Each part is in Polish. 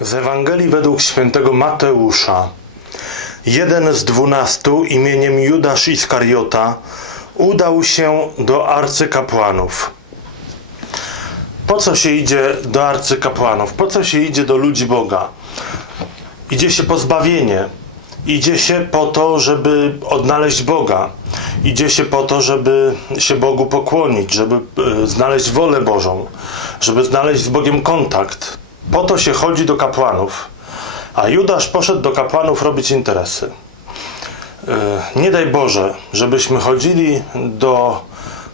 Z Ewangelii według świętego Mateusza. Jeden z dwunastu imieniem Judasz Iskariota udał się do arcykapłanów. Po co się idzie do arcykapłanów? Po co się idzie do ludzi Boga? Idzie się po zbawienie. Idzie się po to, żeby odnaleźć Boga. Idzie się po to, żeby się Bogu pokłonić, żeby e, znaleźć wolę Bożą, żeby znaleźć z Bogiem kontakt. Po to się chodzi do kapłanów. A Judasz poszedł do kapłanów robić interesy. E, Nie daj Boże, żebyśmy chodzili do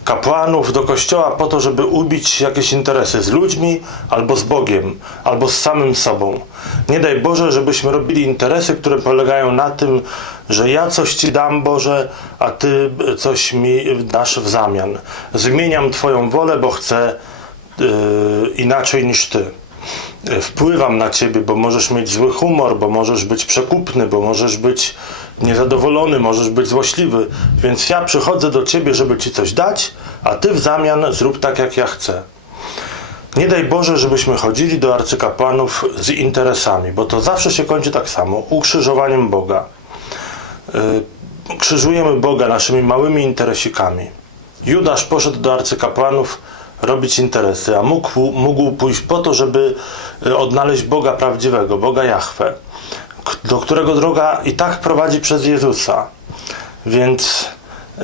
kapłanów, do kościoła po to, żeby ubić jakieś interesy z ludźmi, albo z Bogiem, albo z samym sobą. Nie daj Boże, żebyśmy robili interesy, które polegają na tym, że ja coś Ci dam, Boże, a Ty coś mi dasz w zamian. Zmieniam Twoją wolę, bo chcę yy, inaczej niż Ty wpływam na ciebie, bo możesz mieć zły humor, bo możesz być przekupny, bo możesz być niezadowolony, możesz być złośliwy. Więc ja przychodzę do ciebie, żeby ci coś dać, a ty w zamian zrób tak, jak ja chcę. Nie daj Boże, żebyśmy chodzili do arcykapłanów z interesami, bo to zawsze się kończy tak samo ukrzyżowaniem Boga. Yy, Krzyżujemy Boga naszymi małymi interesikami. Judasz poszedł do arcykapłanów robić interesy, a mógł, mógł pójść po to, żeby y, odnaleźć Boga prawdziwego, Boga Jahwe, do którego droga i tak prowadzi przez Jezusa. Więc y,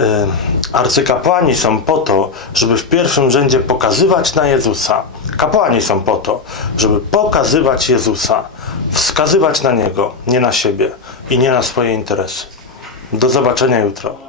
arcykapłani są po to, żeby w pierwszym rzędzie pokazywać na Jezusa. Kapłani są po to, żeby pokazywać Jezusa, wskazywać na Niego, nie na siebie i nie na swoje interesy. Do zobaczenia jutro.